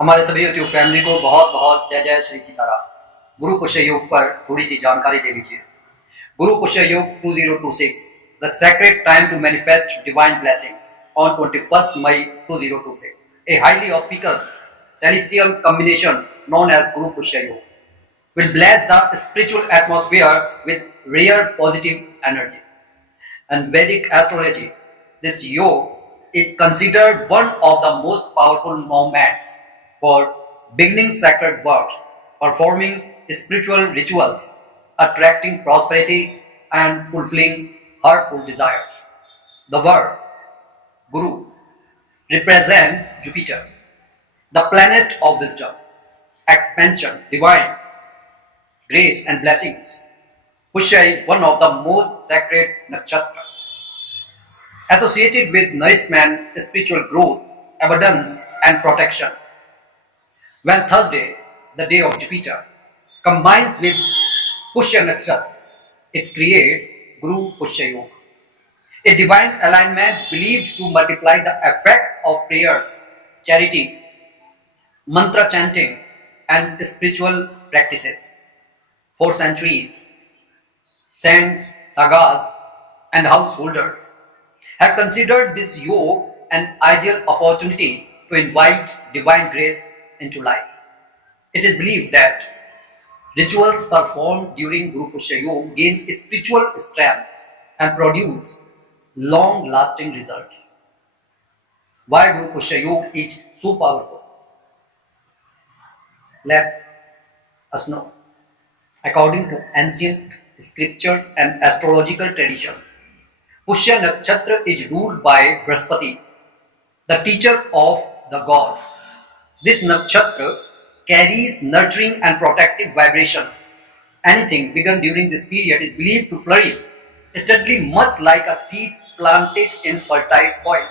हमारे सभी YouTube family को बहुत बहुत जय जय श्री सीताराम। गुरु पुष्य योग पर थोड़ी सी जानकारी दे दीजिए। गुरु पुष्य योग 2026, the sacred time to manifest divine blessings on 21st May 2026, a highly auspicious celestial combination known as Guru Pushya Yoga will bless the spiritual atmosphere with rare positive energy. In Vedic astrology, this yoga is considered one of the most powerful moments for beginning sacred works, performing spiritual rituals, attracting prosperity, and fulfilling heartful desires. The word Guru represents Jupiter, the planet of wisdom, expansion, divine grace, and blessings. Pushya is one of the most sacred nakshatra associated with nourishment, spiritual growth, abundance, and protection. When Thursday, the day of Jupiter, combines with Pushya Nakshatra, it creates Guru Pushya Yoga, a divine alignment believed to multiply the effects of prayers, charity, mantra chanting, and spiritual practices. For centuries, saints, sagas, and householders have considered this yoga an ideal opportunity to invite divine grace into life. It is believed that rituals performed during Guru Pushya Yoga gain spiritual strength and produce long lasting results. Why Guru Pushya Yoga is so powerful? Let us know. According to ancient scriptures and astrological traditions, Pushya Nakshatra is ruled by Brihaspati, the teacher of the gods. This nakshatra carries nurturing and protective vibrations. Anything begun during this period is believed to flourish steadily, much like a seed planted in fertile soil.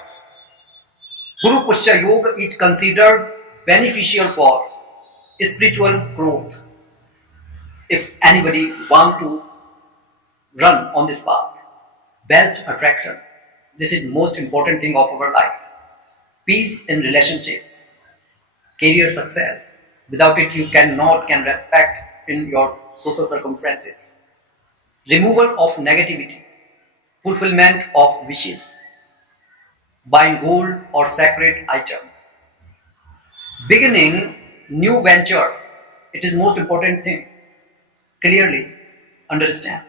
Guru Pushya Yoga is considered beneficial for spiritual growth. If anybody want to run on this path, wealth attraction, this is most important thing of our life. Peace in relationships, career success. Without it, you can respect in your social circumstances. Removal of negativity, fulfillment of wishes, buying gold or sacred items. Beginning new ventures, it is most important thing. Clearly understand.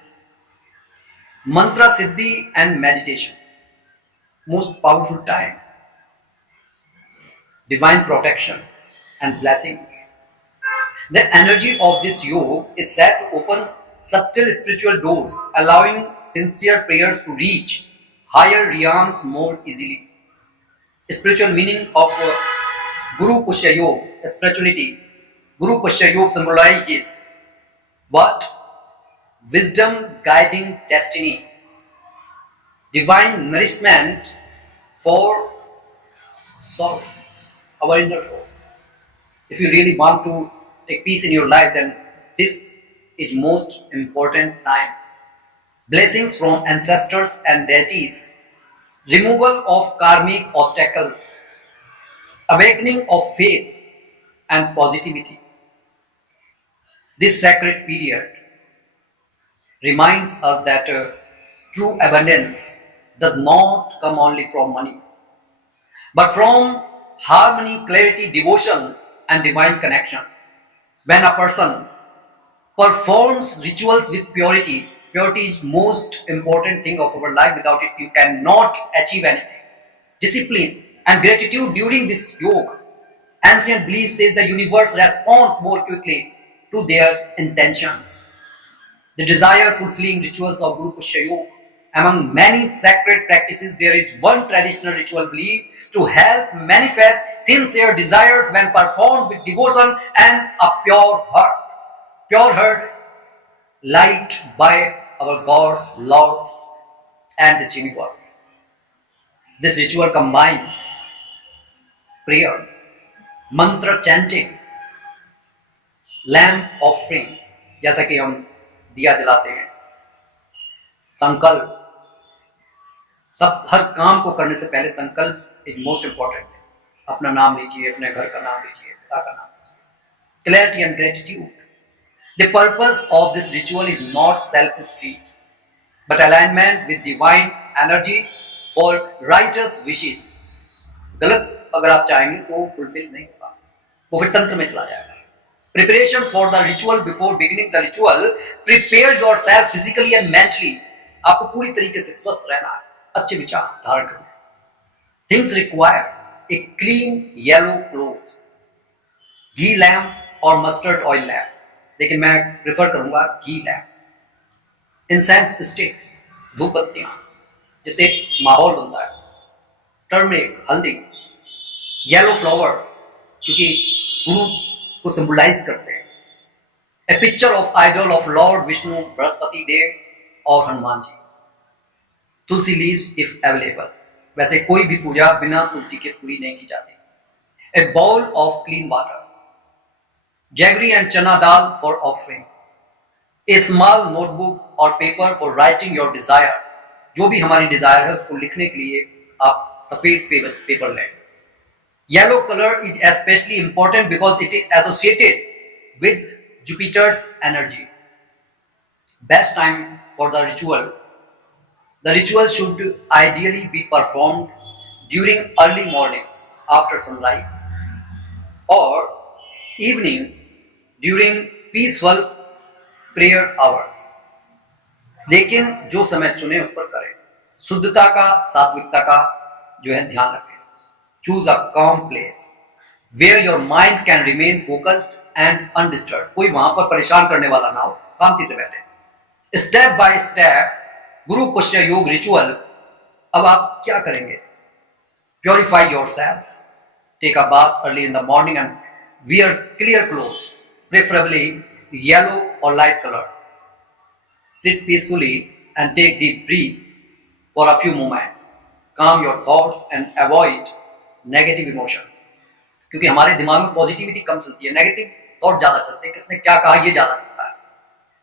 Mantra Siddhi and meditation, most powerful time. Divine protection and blessings. The energy of this yoga is said to open subtle spiritual doors, allowing sincere prayers to reach higher realms more easily. Spiritual meaning of Guru Pushya Yoga, spirituality. Guru Pushya Yoga symbolizes what? Wisdom guiding destiny, divine nourishment for soul, our inner soul. If you really want to take peace in your life, then this is most important time. Blessings from ancestors and deities, removal of karmic obstacles, awakening of faith and positivity. This sacred period reminds us that true abundance does not come only from money, but from harmony, clarity, devotion, and divine connection. When a person performs rituals with purity, purity is most important thing of our life. Without it, you cannot achieve anything. Discipline and gratitude during this yoga. Ancient belief says the universe responds more quickly to their intentions. The desire fulfilling rituals of Guru Pushya Yoga. Among many sacred practices, there is one traditional ritual believed to help manifest sincere desires when performed with devotion and a pure heart. Pure heart, light by our gods, lords, and this universe. This ritual combines prayer, mantra chanting, lamp offering, जैसा कि हम दिया जलाते हैं, संकल्प, सब हर काम को करने से पहले संकल्प इज मोस्ट इंपॉर्टेंट है। अपना नाम लीजिए, अपने घर का नाम लीजिए, का नाम clarity and gratitude. The purpose of this ritual is not selfishly, but alignment with divine energy for righteous wishes. गलत अगर आप चाहेंगे तो फुलफिल नहीं होगा, वो फिर तंत्र में चला जाएगा. Preparation for the ritual before beginning the ritual. Prepare yourself physically and mentally. आपको पूरी तरीके से स्वस्थ रहना है, अच्छे विचार धारण करना है. Things require a clean yellow cloth, ghee lamp और मस्टर्ड ऑयल लैम्प, लेकिन मैं प्रेफर करूंगा घी लैम्प. इंसेंस स्टिक्स, धूप बत्तियां, जिससे माहौल बनता है. टर्मरिक, हल्दी. येलो फ्लावर्स, क्योंकि गुरु को सिंबलाइज करते हैं. A picture of idol of lord Vishnu, Brihaspati Dev और Hanuman ji. Tulsi leaves if available. वैसे कोई भी पूजा बिना तुलसी के पूरी नहीं की जाती. A bowl of clean water. Jaggery and chana dal for offering. A small notebook or paper for writing your desire. जो भी हमारी डिजायर है उसको लिखने के लिए आप सफेद पेपर लें. Yellow color is especially important because it is associated with Jupiter's energy. Best time for the ritual. The ritual should ideally be performed during early morning after sunrise or evening during peaceful prayer hours. लेकिन जो समय चुने उस पर करें. शुद्धता का, सात्विकता का जो है ध्यान रखें. Choose a calm place where your mind can remain focused and undisturbed. कोई वहां पर परेशान करने वाला ना हो, शांति से बैठे. Step by step गुरु पुष्य योग रिचुअल. अब आप क्या करेंगे? Purify yourself. Take a bath early in the morning and wear clear clothes, preferably yellow or light color. Sit peacefully and take deep breath for a few moments. Calm your thoughts and avoid negative emotions. क्योंकि हमारे दिमाग में positivity कम चलती है, negative thought ज्यादा चलते हैं. किसने क्या कहा ये ज्यादा चलता है.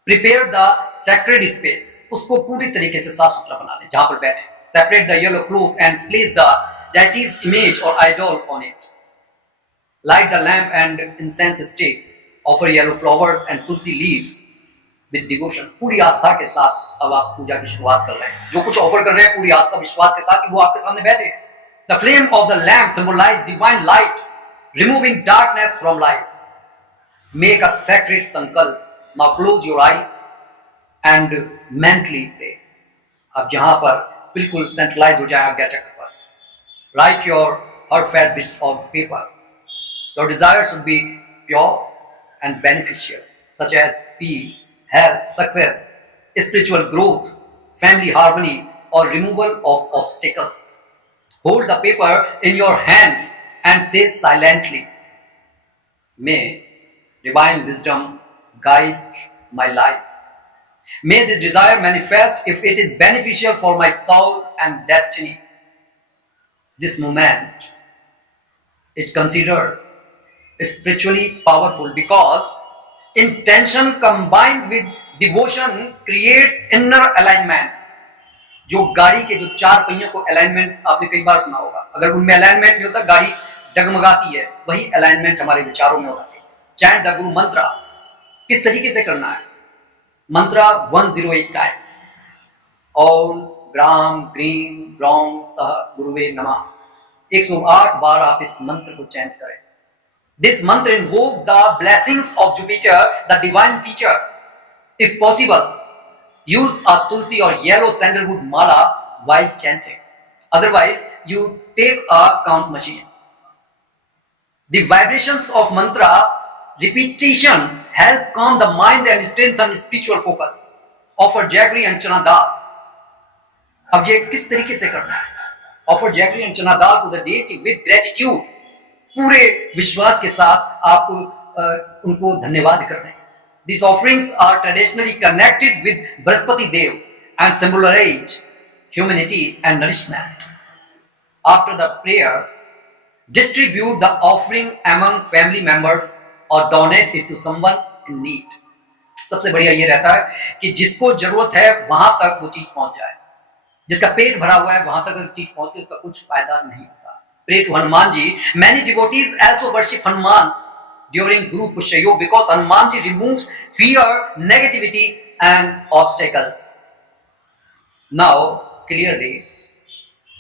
Prepare the sacred space. उसको पूरी तरीके से साफ सुथरा बना लें जहां पर बैठे. Separate the yellow cloth and place the deity's image or idol on it. Light the lamp and incense sticks. Offer yellow flowers and tulsi leaves with devotion. पूरी आस्था के साथ अब आप पूजा की शुरुआत कर रहे हैं. जो कुछ ऑफर कर रहे हैं पूरी आस्था विश्वास के साथ कि वो आपके सामने बैठे. The flame of the lamp symbolizes divine light, removing darkness from life. Make a sacred sankalp. Now close your eyes and mentally pray. अब जहां पर बिल्कुल सेंट्रलाइज हो जाए आज्ञा चक्र पर. Write your heartfelt wishes on paper. Your desires should be pure and beneficial, such as peace, health, success, spiritual growth, family harmony, or removal of obstacles. Hold the paper in your hands and say silently, "May divine wisdom guide my life. May this desire manifest if it is beneficial for my soul and destiny." This moment is considered spiritually powerful because intention combined with devotion creates inner alignment. जो गाड़ी के जो चार पहियों को alignment आपने कई बार सुना होगा, अगर उनमें अलाइनमेंट नहीं होता गाड़ी डगमगाती है, वही अलाइनमेंट हमारे विचारों में होना चाहिए. चैंट द गुरु मंत्र. किस तरीके से करना है? मंत्र 108 टाइम्स. ओम ग्राम ग्रीम ग्रौम सह गुरुवे नमः. 108 बार आप इस मंत्र को चैंट करें. This mantra invoke the blessings of Jupiter, the divine teacher. If possible, use a tulsi or yellow sandalwood mala while chanting. Otherwise, you take a count machine. The vibrations of mantra repetition help calm the mind and strengthen spiritual focus. Offer jaggery and chana dal. अब ये किस तरीके से करना है? Offer jaggery and chana dal to the deity with gratitude. पूरे विश्वास के साथ आप उनको धन्यवाद कर रहे हैं. These offerings are traditionally connected with Brihaspati Dev and symbolize humanity and nourishment. After the prayer, distribute the offering among family members or donate it to someone in need. सबसे बढ़िया ये रहता है कि जिसको जरूरत है वहां तक वो चीज पहुंच जाए. जिसका पेट भरा हुआ है वहां तक अगर चीज पहुंचे उसका कुछ फायदा नहीं होता. Pray to Hanuman ji. Many devotees also worship Hanuman during Guru Pushya Yoga because Hanumanji removes fear, negativity and obstacles. Now, clearly,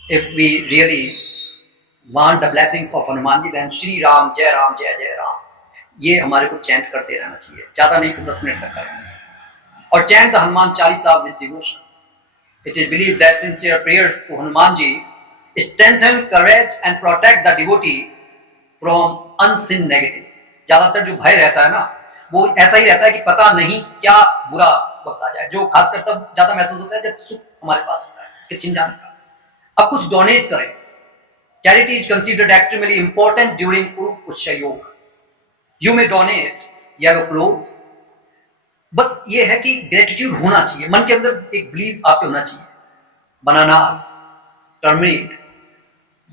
if we really want the blessings of Hanumanji, then Shri Ram, Jai Ram, Jai Jai Ram. ये हमारे को chant करते रहना चाहिए, ज़्यादा नहीं तो 10 minute तक करेंगे. और chant the Hanuman Chalisa with devotion. It is believed that sincere prayers to Hanumanji strengthen courage and protect the devotee from unseen negativity. ज्यादातर जो भय रहता है ना, वो ऐसा ही रहता है कि पता नहीं क्या बुरा वक्त आ जाए, जो खासकर तब ज्यादा महसूस होता है जब सुख हमारे पास होता है, इसके चिन्ह जाने का. अब कुछ डोनेट करें. Charity is considered extremely important during गुरु पुष्य योग. You may donate yellow clothes. बस ये है कि ग्रेटिट्यूड होना चाहिए, मन के अंदर एक बिलीव आपके होना चाहिए. बनानास, टर्मरिक,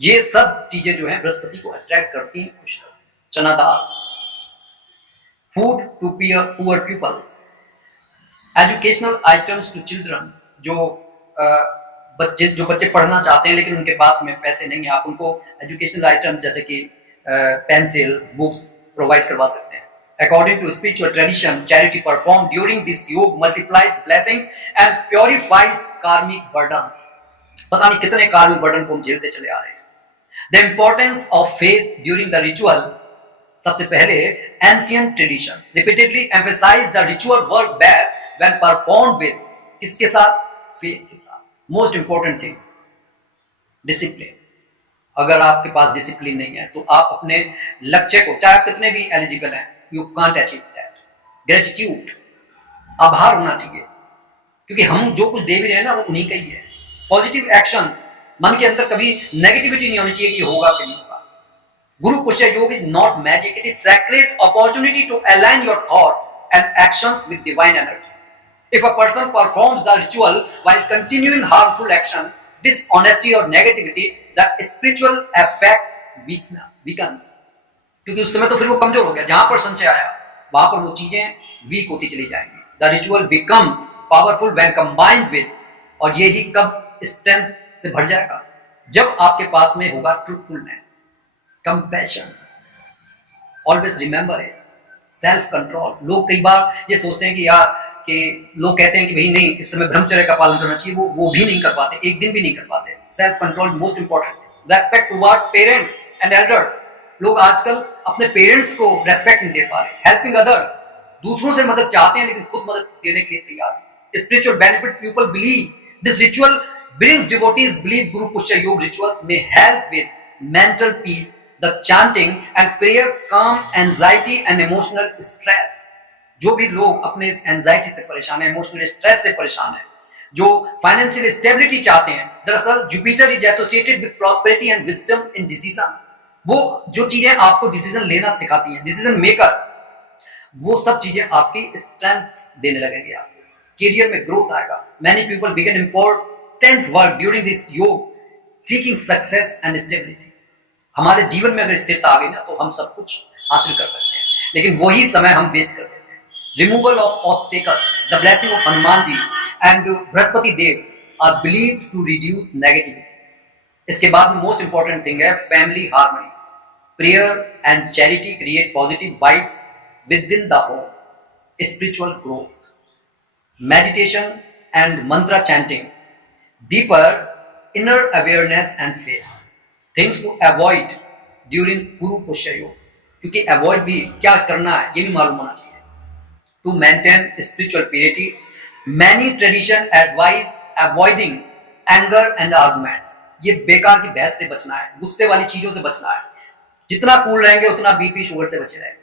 ये सब चीजें जो है बृहस्पति को अट्रैक्ट करती हैं, खुश करती हैं. Chana dal. Food to poor people. Educational items to children. जो बच्चे पढ़ना चाहते हैं लेकिन उनके पास में पैसे नहीं है, आप उनको एजुकेशनल आइटम जैसे कि पेंसिल, बुक्स प्रोवाइड करवा सकते हैं. According to spiritual tradition, charity performed during this yoga multiplies blessings and purifies karmic burdens. पता नहीं कितने कार्मिक बर्डन को हम झेलते चले आ रहे हैं. The importance of faith during the ritual. सबसे पहले ancient traditions repeatedly emphasize the ritual work best when performed with किसके साथ? Faith के साथ. Most important thing, discipline. अगर आपके पास डिसिप्लिन नहीं है तो आप अपने लक्ष्य को, चाहे आप कितने भी एलिजिबल हैं, you can't achieve that. Gratitude, आभार होना चाहिए, क्योंकि हम जो कुछ दे भी रहे हैं ना वो उन्हीं का ही है. पॉजिटिव एक्शंस, मन के अंदर कभी नेगेटिविटी नहीं होनी चाहिए कि ये होगा कि नहीं होगा. Guru Pushya Yoga is not magic, it is sacred opportunity to align your thoughts and actions with divine energy. If a person performs the ritual while continuing harmful action, dishonesty or negativity, the spiritual effect weakens. क्योंकि उस समय तो फिर वो कमजोर हो गया. जहां पर संशय आया वहां पर वो चीजें वीक होती चली जाएंगी. The ritual becomes powerful when combined with, और ये ही कब स्ट्रेंथ से भर जाएगा? जब आपके पास में होगा truthfulness, compassion, always remember it, self control. लोग कई बार ये सोचते हैं कि यार कि लोग कहते हैं कि भाई नहीं, इस समय ब्रह्मचर्य का पालन करना चाहिए, वो भी नहीं कर पाते, एक दिन भी नहीं कर पाते. Self control most important. Respect toward parents and elders. लोग आजकल अपने पेरेंट्स को रेस्पेक्ट नहीं दे पा रहे. हेल्पिंग अदर्स, दूसरों से मदद चाहते हैं लेकिन खुद मदद देने के लिए तैयार नहीं. Spiritual benefit people believe this ritual brings devotees believe Guru Pushya Yoga rituals may help with mental peace. The chanting and prayer calm anxiety and emotional stress. जो भी लोग अपने इस एंजाइटी से परेशान है, इमोशनल स्ट्रेस से परेशान है, जो फाइनेंशियल स्टेबिलिटी चाहते हैं, दरअसल Jupiter is associated with prosperity and wisdom in decision. वो जो चीजें आपको डिसीजन लेना सिखाती हैं, डिसीजन मेकर, वो सब चीजें आपकी स्ट्रेंथ देने लगेंगे. आपको करियर में ग्रोथ आएगा. Many people begin important work during this योग सीकिंग सक्सेस एंड स्टेबिलिटी. हमारे जीवन में अगर स्थिरता आ गई ना तो हम सब कुछ हासिल कर सकते हैं, लेकिन वही समय हम वेस्ट कर देते हैं. Removal of obstacles. The blessing of Hanumanji and Brihaspati Dev are believed to reduce negativity. इसके बाद मोस्ट इंपॉर्टेंट थिंग है family harmony. Prayer and charity create positive vibes within the home. Spiritual growth. Meditation and mantra chanting. Deeper inner awareness and faith. Things to avoid during Guru Pushya Yoga. क्योंकि avoid भी क्या करना है ये भी मालूम होना चाहिए. To maintain spiritual purity, many traditions advise avoiding anger and arguments. ये बेकार की बहस से बचना है, गुस्से वाली चीजों से बचना है. जितना कूल रहेंगे उतना बीपी शुगर से बचे रहेंगे.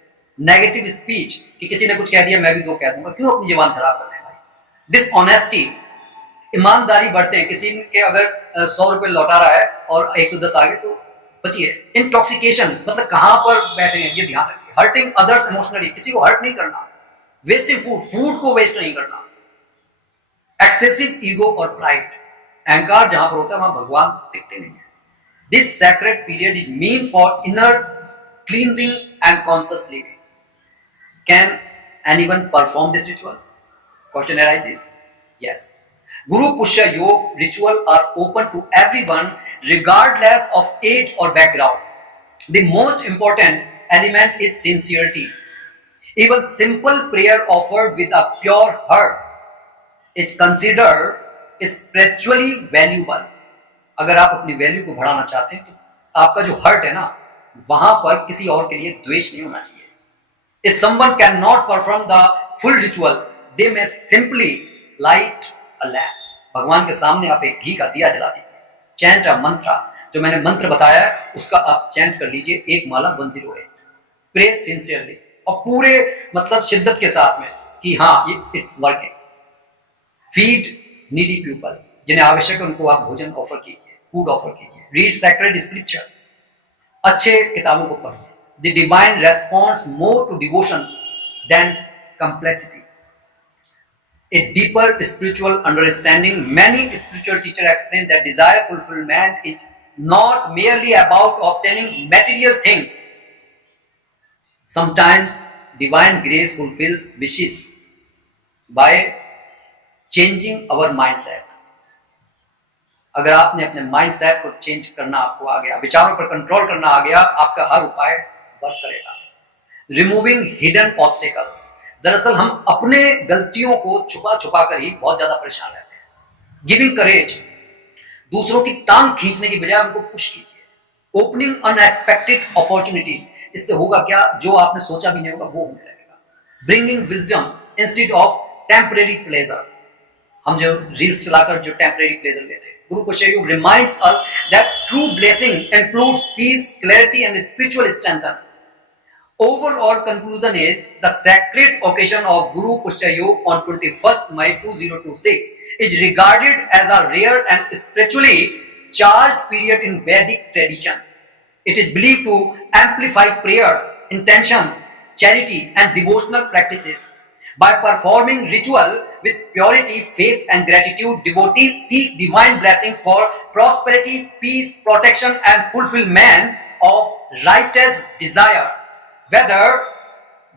नेगेटिव स्पीच कि किसी ने कुछ कह दिया मैं भी दो कह दूंगा, क्यों अपनी जुबान खराब कर रहे हैं भाई. डिसऑनेस्टी, ईमानदारी बढ़ते हैं. किसी के अगर 100 रुपए लौटा रहा है और 110 आ गए तो बचिए. इंटॉक्सिकेशन मतलब कहां पर बैठे हैं ये ध्यान रखिए. हर्टिंग अदर्स इमोशनली, किसी को हर्ट नहीं करना. वेस्टिंग फूड को वेस्ट नहीं करना. एक्सेसिव ईगो और प्राइड, अहंकार जहां पर होता है वहां भगवान दिखते नहीं है. This sacred period is mean for inner cleansing and conscious living. Can anyone perform this ritual? Question arises. Yes. Guru Pushya Yoga ritual are open to everyone regardless of age or background. The most important element is sincerity. Even simple prayer offered with a pure heart is considered spiritually valuable. अगर आप अपनी value को बढ़ाना चाहते हैं तो आपका जो हर्ट है ना, वहां पर किसी और के लिए द्वेष नहीं होना चाहिए. If someone cannot perform the full ritual, they may simply light a lamp. भगवान के सामने आप एक घी का दिया जला दीजिए. चैंट अ मंत्र, जो मैंने मंत्र बताया है उसका आप चैंट कर लीजिए, एक माला 108. प्रे सिंसियरली, और पूरे मतलब शिद्दत के साथ में कि हाँ ये it's working. Feed needy people, जिन्हें आवश्यक है उनको आप भोजन ऑफर कीजिए, फूड ऑफर कीजिए. रीड सैक्रेड स्क्रिप्चर्स, अच्छे किताबों को पढ़िए. The divine responds more to devotion than complexity. A deeper spiritual understanding. Many spiritual teachers explain that desire fulfillment is not merely about obtaining material things. Sometimes divine grace fulfills wishes by changing our mindset. अगर आपने अपने mindset को change करना आपको आ गया, विचारों पर control करना आ गया, आपका हर उपाय वर्क करेगा. Removing hidden obstacles. दरअसल हम अपने गलतियों को छुपा छुपा कर ही बहुत ज्यादा परेशान रहते हैं. गिविंग करेज, दूसरों की टांग खींचने की बजाय उनको पुश कीजिए. ओपनिंग अनएक्सपेक्टेड अपॉर्चुनिटी, इससे होगा क्या, जो आपने सोचा भी नहीं होगा वो होने लगेगा. Bringing wisdom instead of temporary pleasure. हम जो रील्स चलाकर जो टेम्परेरी प्लेजर लेते हैं, Guru Pushya Yog reminds us that true blessing includes peace, clarity and spiritual strength. Overall conclusion is the sacred occasion of Guru Pushya Yog on 21st May 2026 is regarded as a rare and spiritually charged period in Vedic tradition. It is believed to amplify prayers, intentions, charity and devotional practices. By performing ritual with purity, faith and gratitude, devotees seek divine blessings for prosperity, peace, protection and fulfillment of righteous desire. Whether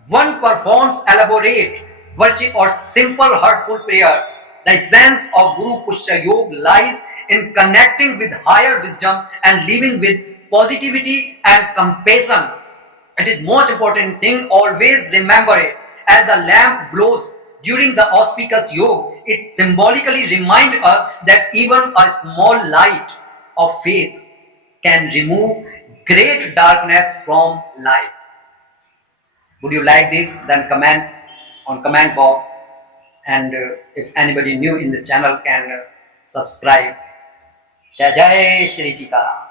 one performs elaborate worship or simple heartful prayer, the essence of Guru Pushya Yog lies in connecting with higher wisdom and living with positivity and compassion. It is most important thing, always remember it. As the lamp glows during the auspicious yog, it symbolically reminds us that even a small light of faith can remove great darkness from life. Would you like this? Then comment on comment box, and if anybody new in this channel can subscribe. Jai Jai Shri Sitaram.